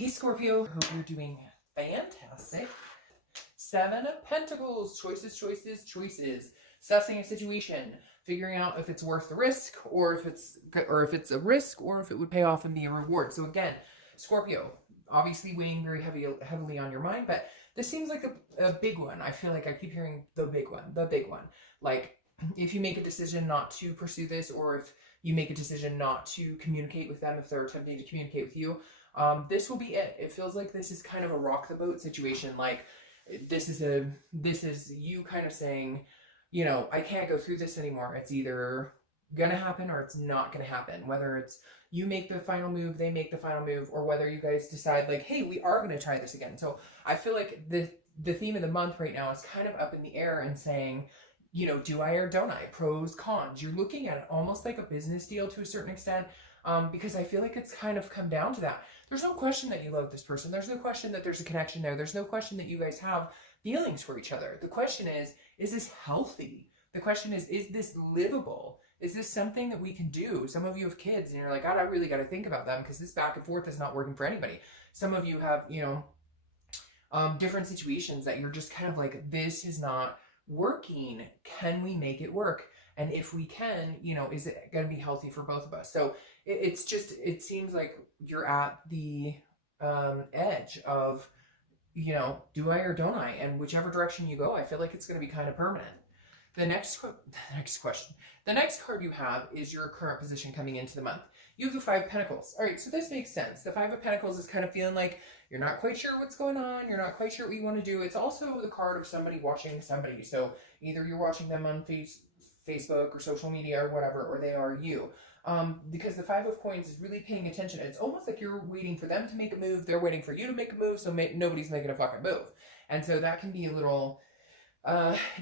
Hey Scorpio, hope you're doing fantastic. 7 of Pentacles, choices, choices, choices. Assessing a situation, figuring out if it's worth the risk, or if it's a risk, or if it would pay off and be a reward. So again, Scorpio, obviously weighing very heavily on your mind, but this seems like a big one. I feel like I keep hearing the big one. Like if you make a decision not to pursue this, or if you make a decision not to communicate with them if they're attempting to communicate with you, this will be it. It feels like this is kind of a rock the boat situation. Like this is you kind of saying, you know, I can't go through this anymore. It's either gonna happen or it's not gonna happen. Whether it's you make the final move, they make the final move, or whether you guys decide like, hey, we are gonna try this again. So I feel like the theme of the month right now is kind of up in the air and saying, you know, do I or don't I? Pros, cons. You're looking at it almost like a business deal to a certain extent, because I feel like it's kind of come down to that. There's no question that you love this person. There's no question that there's a connection there. There's no question that you guys have feelings for each other. The question is this healthy? The question is this livable? Is this something that we can do? Some of you have kids and you're like, God, I really got to think about them because this back and forth is not working for anybody. Some of you have, you know, different situations that you're just kind of like, this is not working. Can we make it work? And if we can, you know, is it going to be healthy for both of us? So it's just, it seems like you're at the edge of, you know, do I or don't I? And whichever direction you go, I feel like it's going to be kind of permanent. The next question. The next card you have is your current position coming into the month. You have the 5 of Pentacles. All right, so this makes sense. The 5 of Pentacles is kind of feeling like you're not quite sure what's going on. You're not quite sure what you want to do. It's also the card of somebody watching somebody. So either you're watching them on Facebook or social media or whatever, or they are you. Because the 5 of Coins is really paying attention. It's almost like you're waiting for them to make a move. They're waiting for you to make a move, so nobody's making a fucking move. And so that can be a little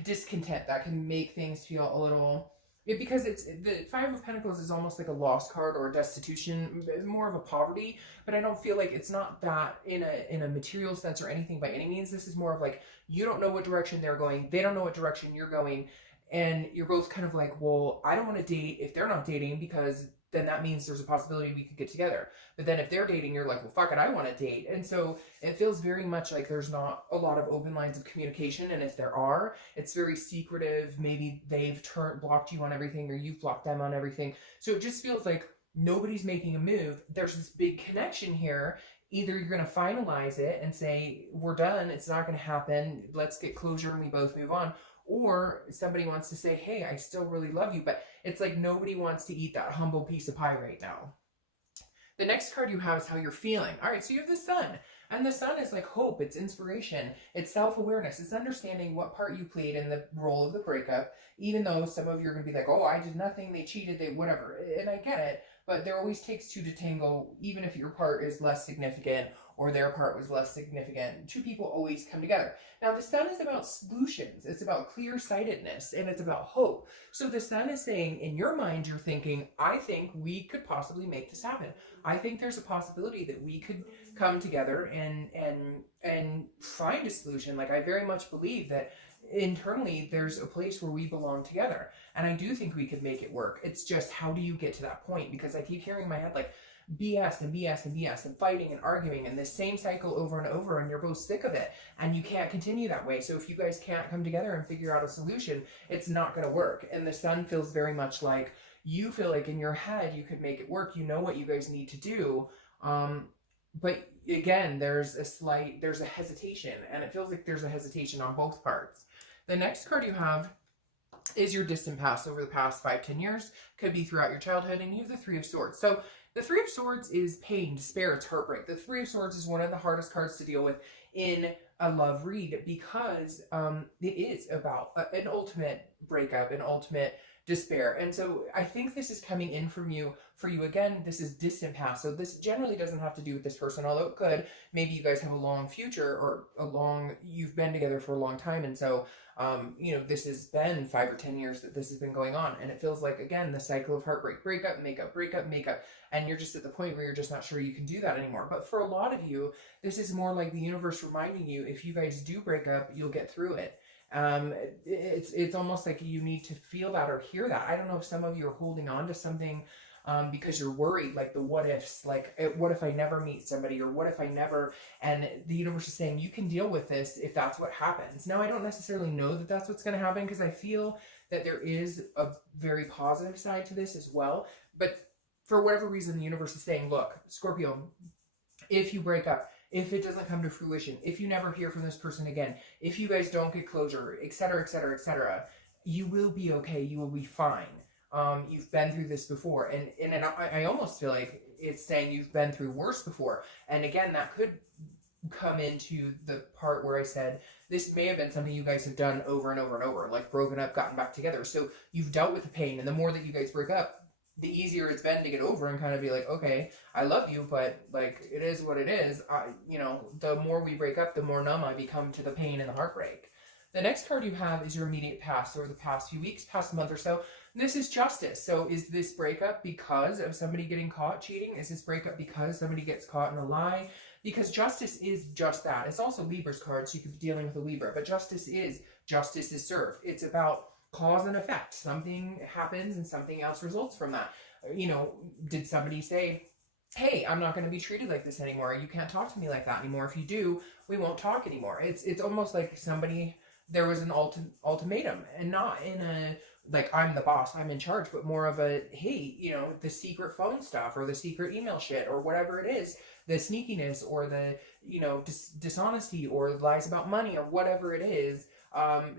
discontent. That can make things feel a little... because it's the 5 of Pentacles is almost like a lost card or a destitution, more of a poverty, but I don't feel like it's not that in a material sense or anything by any means. This is more of like, you don't know what direction they're going, they don't know what direction you're going, and you're both kind of like, well, I don't want to date if they're not dating, because then that means there's a possibility we could get together. But then if they're dating, you're like, well, fuck it, I want to date. And so it feels very much like there's not a lot of open lines of communication. And if there are, it's very secretive. Maybe they've blocked you on everything, or you've blocked them on everything. So it just feels like nobody's making a move. There's this big connection here. Either you're going to finalize it and say, we're done, it's not going to happen, let's get closure and we both move on. Or somebody wants to say, hey, I still really love you, but it's like nobody wants to eat that humble piece of pie right now. The next card you have is how you're feeling. All right, so you have the Sun. And the Sun is like hope, it's inspiration, it's self-awareness, it's understanding what part you played in the role of the breakup, even though some of you are going to be like, oh, I did nothing, they cheated, they whatever. And I get it, but there always takes 2 to tango, even if your part is less significant or their part was less significant. 2 people always come together. Now, the Sun is about solutions. It's about clear-sightedness, and it's about hope. So the Sun is saying, in your mind, you're thinking, I think we could possibly make this happen. I think there's a possibility that we could come together and find a solution. Like, I very much believe that internally there's a place where we belong together, and I do think we could make it work. It's just, how do you get to that point? Because I keep hearing in my head like BS and BS and BS and fighting and arguing and this same cycle over and over, and you're both sick of it and you can't continue that way. So if you guys can't come together and figure out a solution, it's not going to work. And the Sun feels very much like you feel like in your head you could make it work. You know what you guys need to do, but again, there's a hesitation, and it feels like there's a hesitation on both parts. The next card you have is your distant past over the past 5-10 years. Could be throughout your childhood, and you have the 3 of Swords. So the 3 of Swords is pain, despair, it's heartbreak. The 3 of Swords is one of the hardest cards to deal with in a love read, because it is about an ultimate breakup, an ultimate despair. And so I think this is coming in from you. For you, again, this is distant past. So this generally doesn't have to do with this person, although it could. Maybe you guys have a long future, or you've been together for a long time. And so, you know, this has been 5 or 10 years that this has been going on. And it feels like, again, the cycle of heartbreak, breakup, makeup, breakup, makeup. And you're just at the point where you're just not sure you can do that anymore. But for a lot of you, this is more like the universe reminding you, if you guys do break up, you'll get through it. It's almost like you need to feel that or hear that. I don't know if some of you are holding on to something because you're worried, like the what ifs, like what if I never meet somebody, or what if I never, and the universe is saying you can deal with this if that's what happens. Now, I don't necessarily know that that's what's going to happen, because I feel that there is a very positive side to this as well. But for whatever reason, the universe is saying, look, Scorpio, if you break up, if it doesn't come to fruition, if you never hear from this person again, if you guys don't get closure, etc., etc., etc., you will be okay. You will be fine. You've been through this before. And I almost feel like it's saying you've been through worse before. And again, that could come into the part where I said this may have been something you guys have done over and over and over, like broken up, gotten back together. So you've dealt with the pain, and the more that you guys break up, the easier it's been to get over and kind of be like, okay, I love you, but like, it is what it is. You know, the more we break up, the more numb I become to the pain and the heartbreak. The next card you have is your immediate past, or the past few weeks, past month or so. This is justice. So is this breakup because of somebody getting caught cheating? Is this breakup because somebody gets caught in a lie? Because justice is just that. It's also Libra's card, so you could be dealing with a Libra, but justice is served. It's about cause and effect. Something happens and something else results from that. You know, did somebody say, hey, I'm not going to be treated like this anymore. You can't talk to me like that anymore. If you do, we won't talk anymore. It's almost like somebody, there was an ultimatum, and not in a, like, I'm the boss, I'm in charge, but more of a, hey, you know, the secret phone stuff, or the secret email shit, or whatever it is, the sneakiness, or the, you know, dishonesty, or lies about money, or whatever it is.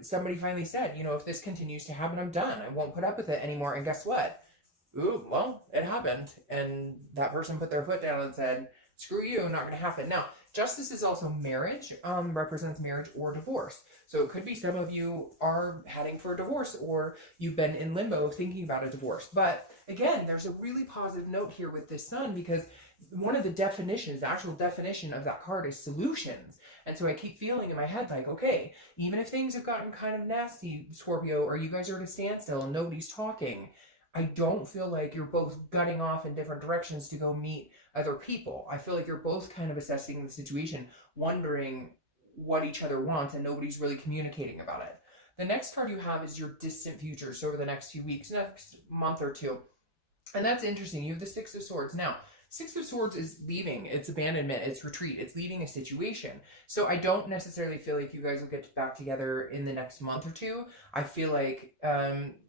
Somebody finally said, you know, if this continues to happen, I'm done. I won't put up with it anymore. And guess what? Ooh, well, it happened. And that person put their foot down and said, screw you, not going to happen. Now, justice is also marriage, represents marriage or divorce. So it could be some of you are heading for a divorce, or you've been in limbo thinking about a divorce. But again, there's a really positive note here with this sun, because one of the definitions, the actual definition of that card is solutions. And so I keep feeling in my head like, okay, even if things have gotten kind of nasty, Scorpio, or you guys are at a standstill and nobody's talking, I don't feel like you're both gutting off in different directions to go meet other people. I feel like you're both kind of assessing the situation, wondering what each other wants, and nobody's really communicating about it. The next card you have is your distant future, so over the next few weeks, next month or two. And that's interesting. You have the Six of Swords. Now, Six of Swords is leaving, it's abandonment, it's retreat, it's leaving a situation. So I don't necessarily feel like you guys will get back together in the next month or two. I feel like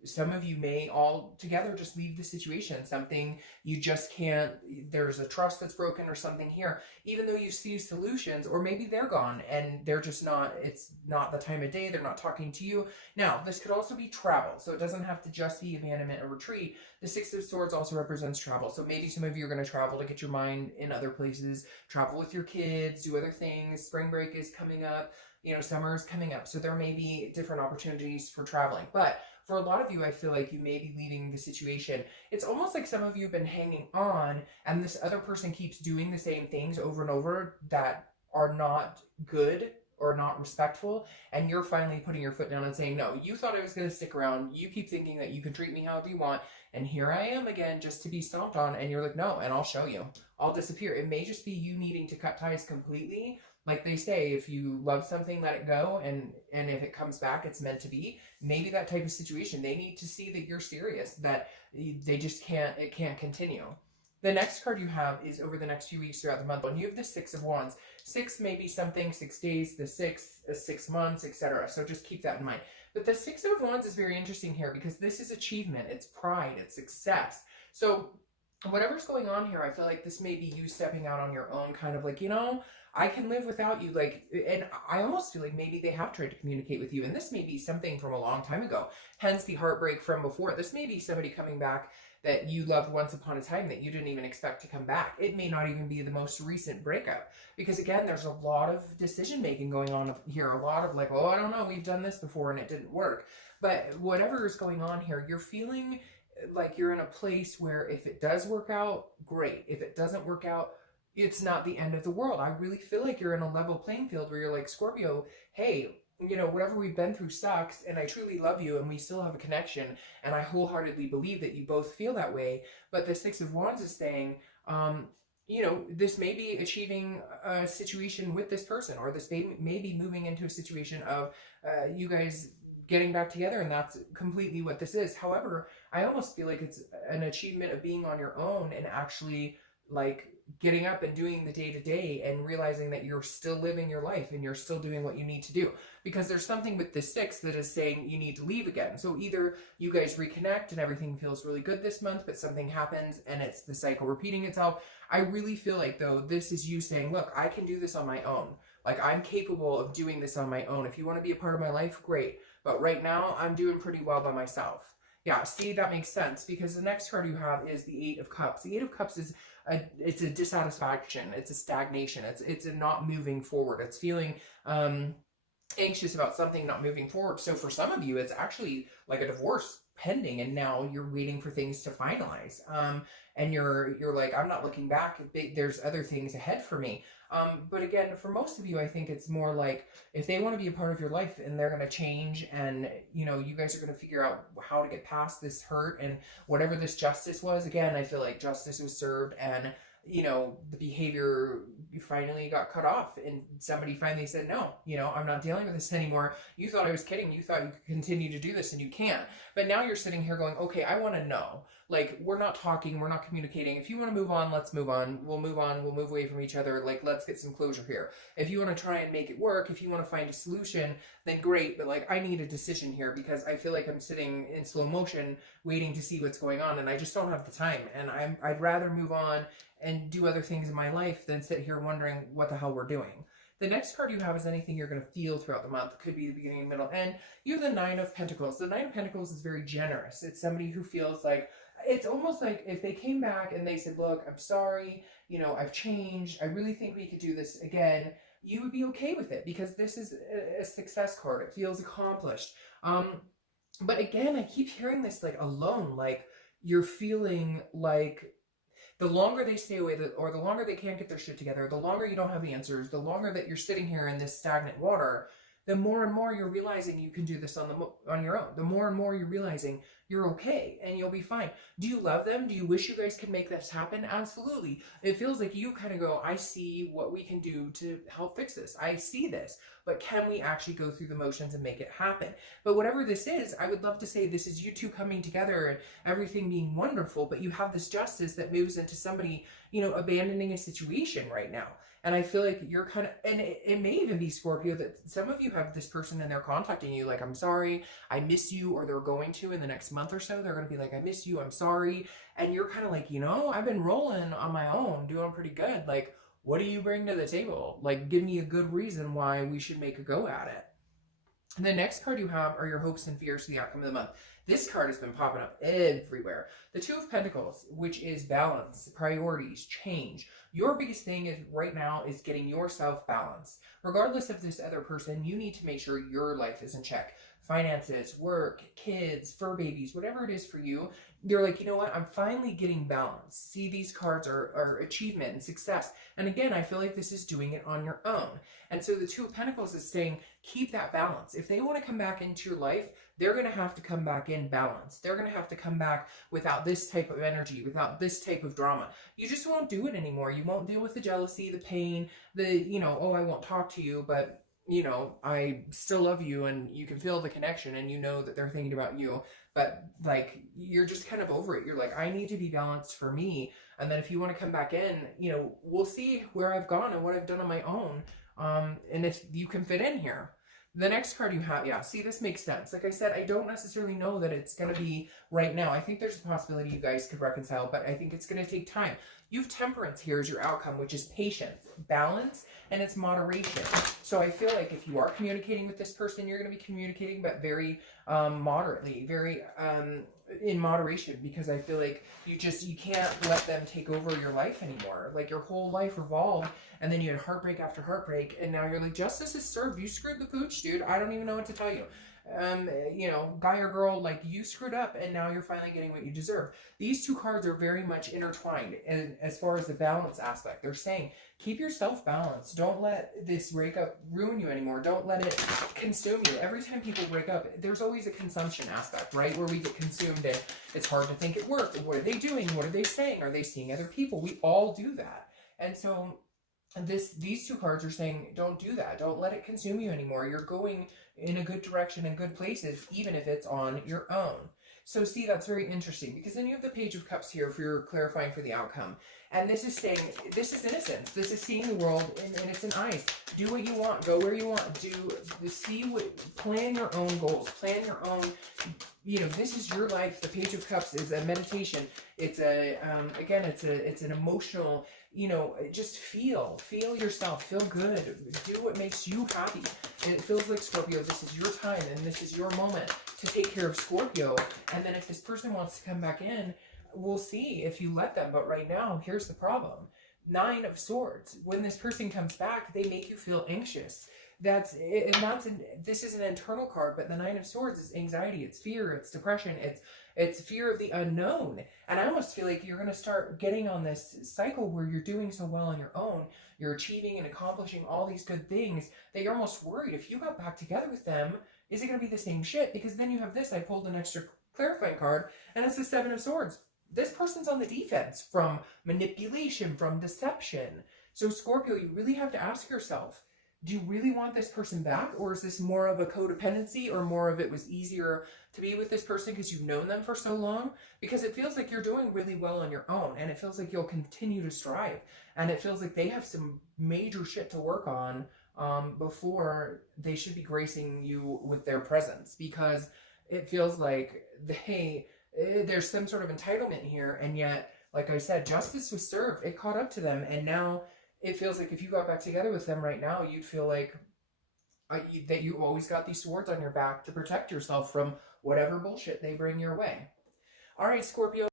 some of you may all together just leave the situation. Something you just can't, there's a trust that's broken or something here, even though you see solutions, or maybe they're gone and they're just not, it's not the time of day, they're not talking to you. Now, this could also be travel, so it doesn't have to just be abandonment or retreat. The Six of Swords also represents travel. So maybe some of you are going to travel to get your mind in other places, travel with your kids, do other things. Spring break is coming up, you know, summer is coming up. So there may be different opportunities for traveling. But for a lot of you, I feel like you may be leaving the situation. It's almost like some of you have been hanging on, and this other person keeps doing the same things over and over that are not good or not respectful, and you're finally putting your foot down and saying, no, you thought I was going to stick around, you keep thinking that you can treat me however you want, and here I am again just to be stomped on, and you're like, no, and I'll show you. I'll disappear. It may just be you needing to cut ties completely. Like they say, if you love something, let it go, and if it comes back, it's meant to be. Maybe that type of situation, they need to see that you're serious, that they just can't, it can't continue. The next card you have is over the next few weeks throughout the month, and you have the Six of Wands. 6 may be something, 6 days, the 6 months, etc. So just keep that in mind. But the Six of Wands is very interesting here, because this is achievement, it's pride, it's success. So whatever's going on here, I feel like this may be you stepping out on your own, kind of like, you know, I can live without you. Like, and I almost feel like maybe they have tried to communicate with you, and this may be something from a long time ago, hence the heartbreak from before. This may be somebody coming back that you loved once upon a time that you didn't even expect to come back. It may not even be the most recent breakup, because again, there's a lot of decision making going on here. A lot of like, oh, I don't know, we've done this before and it didn't work. But whatever is going on here, you're feeling like you're in a place where if it does work out, great. If it doesn't work out, it's not the end of the world. I really feel like you're in a level playing field where you're like, Scorpio, hey, you know, whatever we've been through sucks, and I truly love you, and we still have a connection, and I wholeheartedly believe that you both feel that way. But the Six of Wands is saying, you know, this may be achieving a situation with this person, or this may be moving into a situation of you guys getting back together, and that's completely what this is. However, I almost feel like it's an achievement of being on your own and actually like getting up and doing the day-to-day and realizing that you're still living your life and you're still doing what you need to do. Because there's something with the 6 that is saying you need to leave again. So either you guys reconnect and everything feels really good this month, but something happens and it's the cycle repeating itself. I really feel like, though, this is you saying, look, I can do this on my own. Like, I'm capable of doing this on my own. If you want to be a part of my life, great. But right now, I'm doing pretty well by myself. Yeah, see, that makes sense, because the next card you have is the 8 of Cups. The 8 of Cups is it's a dissatisfaction. It's a stagnation. It's a not moving forward. It's feeling anxious about something not moving forward. So for some of you, it's actually like a divorce pending, and now you're waiting for things to finalize. And you're like, I'm not looking back. There's other things ahead for me. But again, for most of you, I think it's more like if they want to be a part of your life and they're going to change, and you know, you guys are going to figure out how to get past this hurt and whatever this justice was. Again, I feel like justice was served, and you know, the behavior finally got cut off, and somebody finally said, no, you know, I'm not dealing with this anymore. You thought I was kidding. You thought you could continue to do this, and you can't. But now you're sitting here going, okay, I want to know. Like, we're not talking, we're not communicating. If you want to move on, let's move on. We'll move on. We'll move away from each other. Like, let's get some closure here. If you want to try and make it work, if you want to find a solution, then great. But like, I need a decision here, because I feel like I'm sitting in slow motion waiting to see what's going on, and I just don't have the time. And I'd rather move on and do other things in my life than sit here wondering what the hell we're doing. The next card you have is anything you're going to feel throughout the month. It could be the beginning, middle, end. You have the 9 of Pentacles. The 9 of Pentacles is very generous. It's somebody who feels like, it's almost like if they came back and they said, look, I'm sorry, you know, I've changed. I really think we could do this again. You would be okay with it, because this is a success card. It feels accomplished. But again, I keep hearing this like alone, like you're feeling like the longer they stay away, or the longer they can't get their shit together, the longer you don't have the answers, the longer that you're sitting here in this stagnant water, the more and more you're realizing you can do this on your own. The more and more you're realizing you're okay and you'll be fine. Do you love them? Do you wish you guys could make this happen? Absolutely. It feels like you kind of go, I see what we can do to help fix this. I see this, but can we actually go through the motions and make it happen? But whatever this is, I would love to say this is you two coming together and everything being wonderful, but you have this justice that moves into somebody, you know, abandoning a situation right now. And I feel like you're kind of, and it may even be Scorpio, that some of you have this person and they're contacting you like, I'm sorry, I miss you, or they're going to in the next month or so. They're going to be like, I miss you, I'm sorry. And you're kind of like, you know, I've been rolling on my own, doing pretty good. Like, what do you bring to the table? Like, give me a good reason why we should make a go at it. And the next card you have are your hopes and fears for the outcome of the month. This card has been popping up everywhere. The 2 of Pentacles, which is balance, priorities, change. Your biggest thing is right now is getting yourself balanced. Regardless of this other person, you need to make sure your life is in check. Finances, work, kids, fur babies, whatever it is for you. You're like, you know what? I'm finally getting balanced. See, these cards are achievement and success. And again, I feel like this is doing it on your own. And so the 2 of Pentacles is saying, keep that balance. If they want to come back into your life, they're going to have to come back in balance. They're going to have to come back without this type of energy, without this type of drama. You just won't do it anymore. You won't deal with the jealousy, the pain, the, you know, oh, I won't talk to you, but, you know, I still love you, and you can feel the connection, and you know that they're thinking about you. But like, you're just kind of over it. You're like, I need to be balanced for me. And then if you want to come back in, you know, we'll see where I've gone and what I've done on my own. And if you can fit in here. The next card you have, yeah, see, this makes sense. Like I said, I don't necessarily know that it's going to be right now. I think there's a possibility you guys could reconcile, but I think it's going to take time. You have temperance here as your outcome, which is patience, balance, and it's moderation. So I feel like if you are communicating with this person, you're going to be communicating, but very moderately, very in moderation, because I feel like you can't let them take over your life anymore. Like, your whole life revolved, and then you had heartbreak after heartbreak, and now you're like, justice is served. You screwed the pooch, dude. I don't even know what to tell you. You know, guy or girl, like, you screwed up, and now you're finally getting what you deserve. These 2 cards are very much intertwined, and as far as the balance aspect, they're saying, keep yourself balanced. Don't let this breakup ruin you anymore. Don't let it consume you. Every time people break up, there's always a consumption aspect, right? Where we get consumed, and it's hard to think at work. What are they doing? What are they saying? Are they seeing other people? We all do that. And so these 2 cards are saying, don't do that. Don't let it consume you anymore. You're going in a good direction and good places, even if it's on your own. So see, that's very interesting, because then you have the Page of Cups here if you're clarifying for the outcome. And this is saying, this is innocence. This is seeing the world in innocent eyes. Do what you want. Go where you want. Plan your own goals. Plan your own, you know, this is your life. The Page of Cups is a meditation. It's a, again, it's an emotional, you know, just feel yourself, feel good, do what makes you happy. And it feels like, Scorpio, this is your time and this is your moment to take care of Scorpio. And then if this person wants to come back in, we'll see if you let them. But right now, here's the problem. 9 of Swords. When this person comes back, they make you feel anxious. This is an internal card, but the 9 of Swords is anxiety, it's fear, it's depression, it's fear of the unknown. And I almost feel like you're going to start getting on this cycle where you're doing so well on your own, you're achieving and accomplishing all these good things, that you're almost worried if you got back together with them, is it going to be the same shit? Because then you have this, I pulled an extra clarifying card, and it's the 7 of Swords. This person's on the defense from manipulation, from deception. So Scorpio, you really have to ask yourself, do you really want this person back? Or is this more of a codependency, or more of it was easier to be with this person because you've known them for so long? Because it feels like you're doing really well on your own, and it feels like you'll continue to strive. And it feels like they have some major shit to work on before they should be gracing you with their presence. Because it feels like there's some sort of entitlement here, and yet, like I said, justice was served. It caught up to them, and now it feels like if you got back together with them right now, you'd feel like that you always got these swords on your back to protect yourself from whatever bullshit they bring your way. All right, Scorpio.